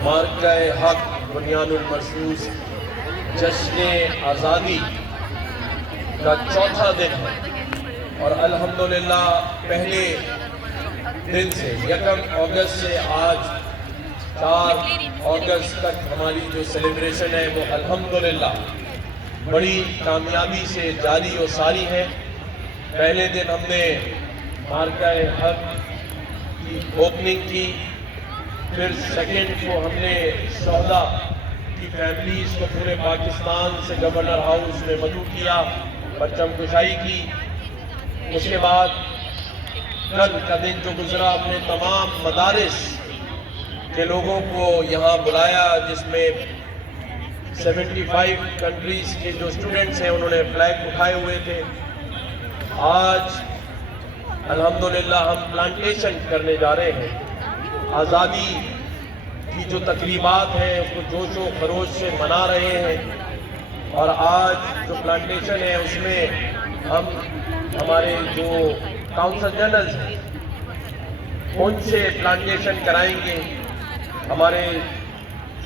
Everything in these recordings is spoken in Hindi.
मार्के हक बुनियानुल मरसूस जश्न आज़ादी का चौथा दिन है और अल्हम्दुलिल्लाह पहले दिन से 1 अगस्त से आज 4 अगस्त तक हमारी जो सेलिब्रेशन है वो अल्हम्दुलिल्लाह बड़ी कामयाबी से जारी और सारी है। पहले दिन हमने मार्का हक की ओपनिंग की, फिर सेकेंड को हमने शोहदा की फैमिलीज को पूरे पाकिस्तान से गवर्नर हाउस में मदऊ किया, परचम कुशाई की। उसके बाद कल का दिन जो गुजरा अपने तमाम मदारिस के लोगों को यहाँ बुलाया, जिसमें 75 कंट्रीज के जो स्टूडेंट्स हैं उन्होंने फ्लैग उठाए हुए थे। आज अल्हम्दुलिल्लाह हम प्लांटेशन करने जा रहे हैं। आज़ादी की जो तकरीबात हैं उसको जोशो खरोश से मना रहे हैं और आज जो प्लांटेशन है उसमें हम हमारे जो काउंसिल जनरल हैं उनसे प्लांटेशन कराएंगे। हमारे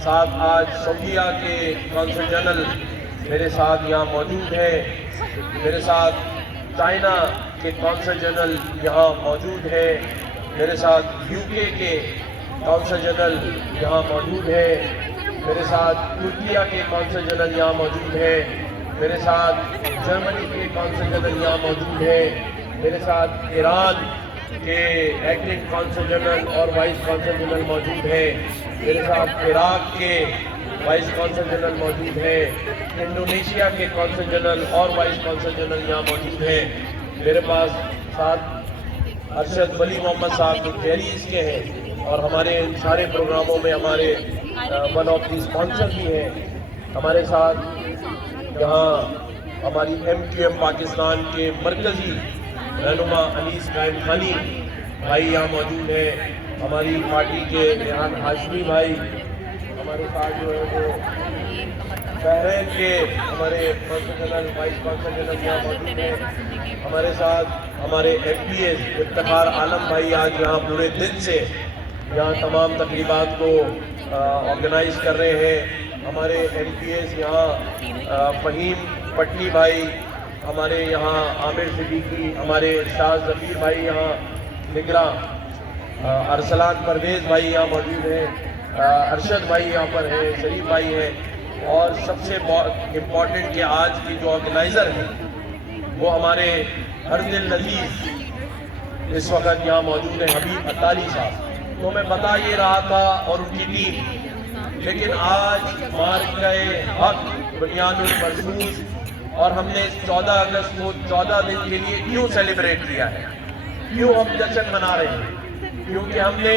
साथ आज सऊदीया के काउंसिल जनरल मेरे साथ यहाँ मौजूद है, मेरे साथ चाइना के काउंसिल जनरल यहाँ मौजूद है, मेरे साथ यूके के काउंसिल जनरल यहाँ मौजूद है, मेरे साथ तुर्किया के काउंसिल जनरल यहाँ मौजूद है, मेरे साथ जर्मनी के काउंसिल जनरल यहाँ मौजूद है, मेरे साथ ईरान के एक्टिंग काउंसिल जनरल और वाइस काउंसिल जनरल मौजूद है, मेरे साथ इराक के वाइस काउंसिल जनरल मौजूद है, इंडोनेशिया के काउंसिल जनरल और वाइस काउंसिल जनरल यहाँ मौजूद है। मेरे पास साथ अरशद वली मोहम्मद साहब जो पेरिस के हैं और हमारे इन सारे प्रोग्रामों में हमारे वन ऑफ दी स्पॉन्सर भी हैं। हमारे साथ यहाँ हमारी MQM पाकिस्तान के मरकज़ी रहनुमा अनीस कायम खानी भाई यहाँ मौजूद है, हमारी पार्टी के रेहान हाशमी भाई, हमारे साथ जो है वो बहरीन के हमारे council general vice council general यहाँ मौजूद है, हमारे साथ हमारे MPs इफ्तिखार आलम भाई आज यहाँ पूरे दिन से यहाँ तमाम तकरीबात को ऑर्गेनाइज कर रहे हैं। हमारे MPs यहाँ फ़हीम पटनी भाई, हमारे यहाँ आमिर सिद्दीकी, हमारे शाह ज़फ़ीर भाई यहाँ निगरा, अरसलान परवेज़ भाई यहाँ मौजूद हैं, अरशद भाई यहाँ पर है, शरीफ भाई है और सबसे इम्पॉर्टेंट कि आज की जो ऑर्गेनाइज़र हैं वो हमारे हरदिल नज़ीर इस वक्त यहाँ मौजूद हैं, हबीब अतारी साहब। तो मैं बता ये रहा था और उनकी टीम, लेकिन आज मार्के हक बुनियानुल मरसूस और हमने 14 अगस्त को 14 दिन के लिए क्यों सेलिब्रेट किया है, क्यों हम जश्न मना रहे हैं? क्योंकि हमने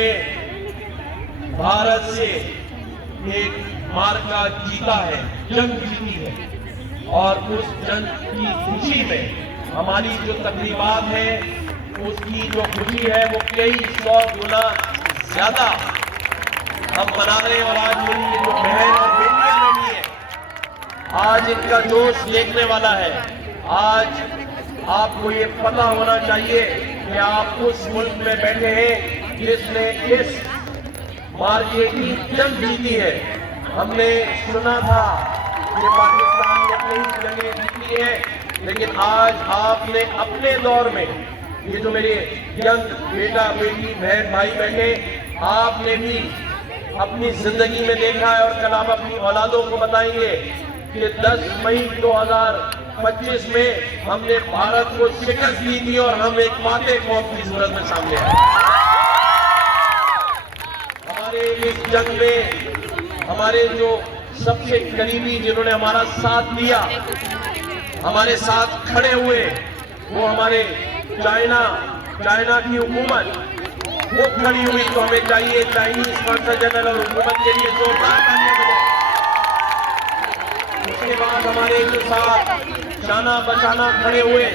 भारत से एक मार्का जीता है, जंग जीती है और उस जंग की खुशी में हमारी जो तकरीबात है उसकी जो खुशी है वो कई 100 गुना ज्यादा हम मना रहे हैं। और आज मेरी जो बहन और बेटियां बैठी है, आज इनका जोश देखने वाला है। आज आपको ये पता होना चाहिए कि आप उस मुल्क में बैठे हैं जिसने इस मार्के की जंग जीती है। हमने सुना था कि पाकिस्तान ने कई जंगें जीती है, लेकिन आज आपने अपने दौर में ये जो मेरे यंग बेटा बेटी बहन भाई बैठे, आपने भी अपनी जिंदगी में देखा है और कल आप अपनी औलादों को बताएंगे कि 10 मई 2025 में हमने भारत को शिकस्त दी थी और हम एक माते कौम की सूरत में सामने आए। हमारे इस जंग में हमारे जो सबसे करीबी जिन्होंने हमारा साथ दिया, हमारे साथ खड़े हुए, वो हमारे चाइना की हुकूमत वो खड़ी हुई। तो हमें चाहिए चाइनीज काउंसिल जनरल और हुकूमत के लिए जोरदार तालियां बजाएं। उसके बाद हमारे जो साथ शाना बशाना खड़े हुए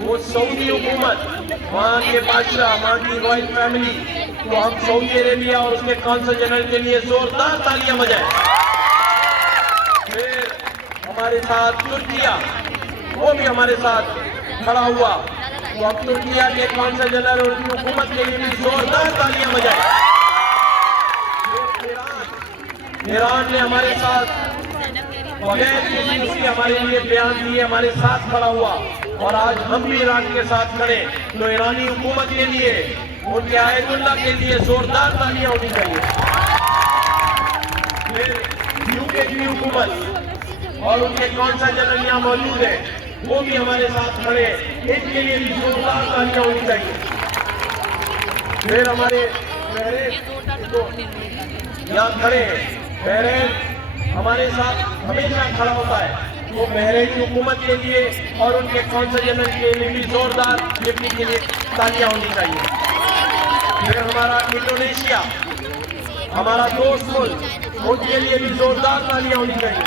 वो सऊदी हुकूमत, वहाँ के बादशाह, वहाँ की रॉयल फैमिली, तो हम सऊदी अरेबिया और उसके काउंसिल जनरल के लिए जोरदार तालियां बजाएं। फिर हमारे साथ तुर्किया, वो भी हमारे साथ खड़ा हुआ, तो हम तुर्किया के काउंसिल जनरल और उनकी हुकूमत के लिए भी जोरदार तालियां बजाएं। साहब ने हमारे साथ बगैर किसी उसके हमारे लिए बयान दिए हमारे साथ खड़ा हुआ, और आज हम भी ईरान के साथ खड़े, तो ईरानी हुकूमत के लिए, उनके आयतुल्लाह के लिए जोरदार तालियां होनी चाहिए। फिर यूके की हुकूमत और उनके कौंसल जनरल यहाँ मौजूद है, वो भी हमारे साथ खड़े, इनके लिए भी जोरदार तालियां होनी चाहिए। फिर हमारे यहाँ खड़े हैं, बहरीन हमारे साथ हमेशा खड़ा होता है, वो बहरीनी हुकूमत के लिए और उनके कौंसल जनरल के लिए भी जोरदार लिफ्टिंग के लिए तालियां होनी चाहिए। फिर हमारा इंडोनेशिया, हमारा दोस्त मुल्क, उनके लिए भी जोरदार तालियां होनी चाहिए।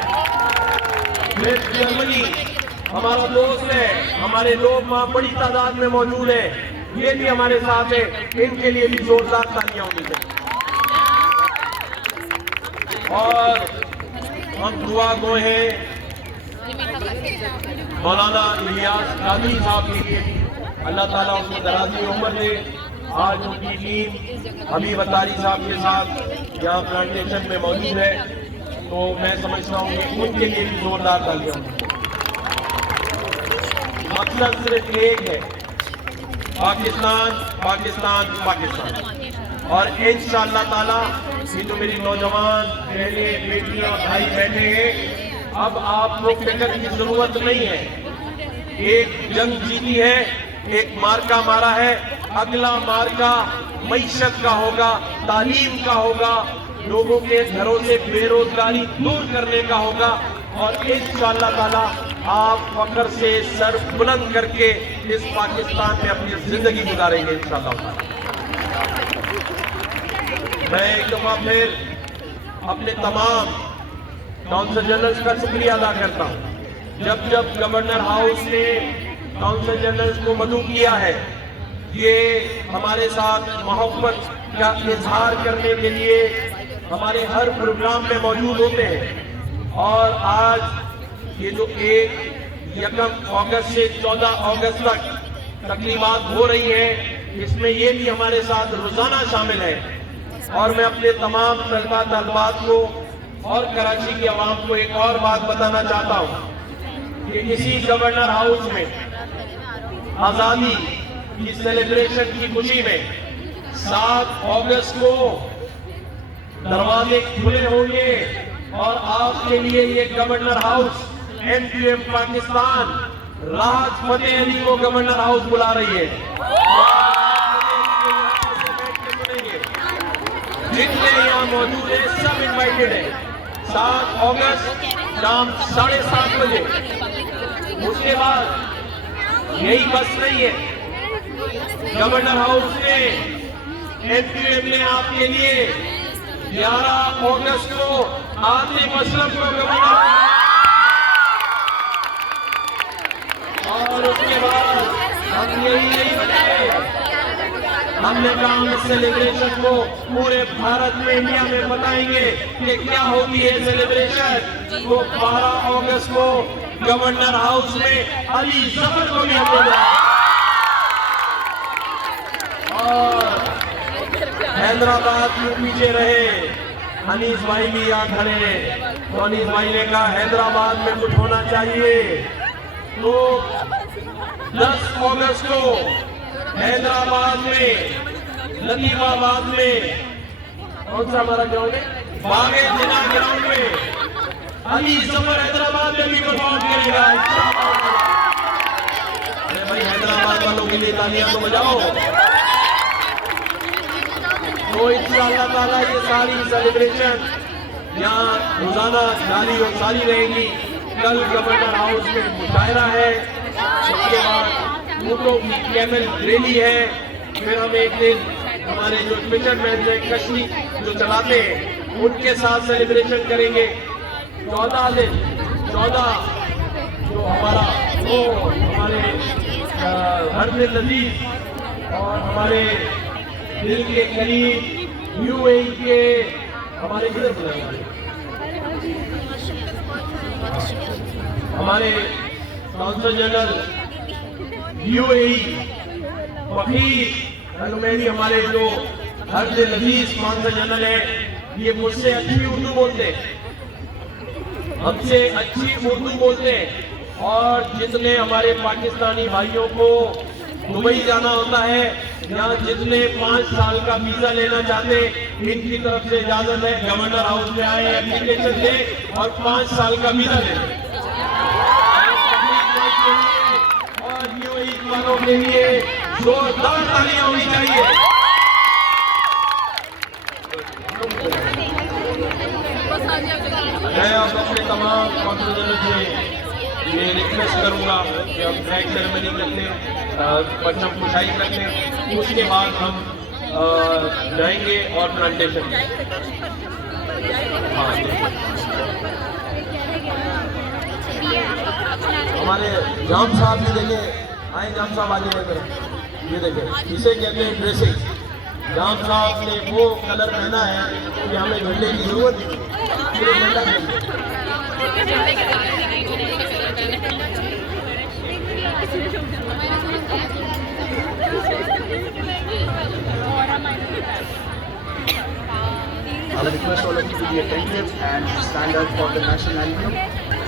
फिर जर्मनी हमारा दोस्त है, हमारे लोग वहाँ बड़ी तादाद में मौजूद है, ये भी हमारे साथ है, इनके लिए भी जोरदार तालियां होनी चाहिए। और हम दुआ गो हैं मौलाना इलियास कादरी साहब के लिए, अल्लाह ताला उनको दराज़ी उम्र दे। आज उनकी टीम हबीब अतारी साहब के साथ यहाँ प्लांटेशन में मौजूद है, तो मैं समझता हूँ कि उनके लिए भी जोरदार तालियां होंगी। मकसद सिर्फ एक है, पाकिस्तान पाकिस्तान पाकिस्तान। और इंशाअल्लाह ताला ये जो मेरी नौजवान बहने बेटियां भाई बैठे हैं, अब आपको फिक्र की जरूरत नहीं है। एक जंग जीती है, एक मार्का मारा है, अगला मार्का मईशत का होगा, तालीम का होगा, लोगों के घरों से बेरोजगारी दूर करने का होगा। और इंशाअल्लाह ताला आप फख्र से सर बुलंद करके इस पाकिस्तान में अपनी जिंदगी गुजारेंगे इंशाअल्लाह। मैं एक दफा फिर अपने तमाम काउंसिल जनरल्स का शुक्रिया अदा करता हूँ। जब जब गवर्नर हाउस ने काउंसिल जनरल्स को मदऊ किया है, ये हमारे साथ मोहब्बत का इजहार करने के लिए हमारे हर प्रोग्राम में मौजूद होते हैं। और आज ये जो 1 अगस्त से 14 अगस्त तक तकरीबात हो रही है, इसमें ये भी हमारे साथ रोजाना शामिल है। और मैं अपने तमाम तलबा तलबात को और कराची की आवाम को एक और बात बताना चाहता हूँ कि इसी गवर्नर हाउस में आज़ादी की सेलिब्रेशन की खुशी में 7 अगस्त को दरवाजे खुले होंगे, और आपके लिए ये गवर्नर हाउस MQM पाकिस्तान राहत फतेह अली को गवर्नर हाउस बुला रही है। जितने यहाँ मौजूद है सब इनवाइटेड है। 7 अगस्त शाम 7:30 बजे। उसके बाद यही बस नहीं है, गवर्नर हाउस ने MQM ने आपके लिए 11 अगस्त को आतिफ असलम को गवर्नर, और उसके बाद हम यही नहीं बताए, हमने कहा इस सेलिब्रेशन को पूरे भारत में, इंडिया में बताएंगे कि क्या होती है सेलिब्रेशन। तो 12 अगस्त को गवर्नर हाउस में अली जफर को भी हमने बुलाया, और हैदराबाद में पीछे रहे अनीस भाई भी यहाँ खड़े हैं, तो अनीस भाई ने कहा हैदराबाद में कुछ होना चाहिए। तो 10 अगस्त को हैदराबाद में, लतीफाबाद में, कौन सा हमारा ग्राउंड है, बागे जिला ग्राउंड में अली जफर हैदराबाद में भी परफॉर्म करेगा। अरे भाई हैदराबाद वालों के लिए तालियां तो बजाओ। तो इंशाअल्लाह ताला ये सारी सेलिब्रेशन यहाँ रोजाना जारी और सारी रहेगी। कल गवर्नर हाउस में मुशायरा है, उसके बाद ऊँटों की कैमल रैली है, फिर हम एक दिन हमारे जो ट्विटर में जो कश्ती जो चलाते हैं उनके साथ सेलिब्रेशन करेंगे। 14 दिन 14 जो हमारा वो हमारे हर दिल लजीज और हमारे दिल के करीब UAE के हमारे हमारे काउंसिल जनरल UAE वकील में भी हमारे जो हर दिल अजीज काउंसिल जनरल है, ये मुझसे अच्छी उर्दू बोलते हैं, हमसे अच्छी उर्दू बोलते हैं, और जितने हमारे पाकिस्तानी भाइयों को दुबई जाना होता है, यहाँ जितने 5 साल का वीजा लेना चाहते हैं, इनकी तरफ से इजाजत है, गवर्नर हाउस में आए, एप्लीकेशन दे और 5 साल का वीजा ले। और यूएई वालों के लिए जोरदार तालियां होनी चाहिए। मैं आप अपने तमाम कॉन्फ्रेंस से ये रिक्वेस्ट करूंगा कि हम फ्लैग सेरेमनी करते हैं, परचम कुशाई करते हैं, उसके बाद हम जाएंगे और प्लांटेशन। हाँ, हमारे जाम साहब भी देखे आए, जाम साहब आगे लेकर ये देखे, इसे कहते हैं ड्रेसिंग। जाम साहब ने वो कलर पहना है कि हमें झंडे की जरूरत नहीं। I will request all of you to be attentive and stand up for the national anthem.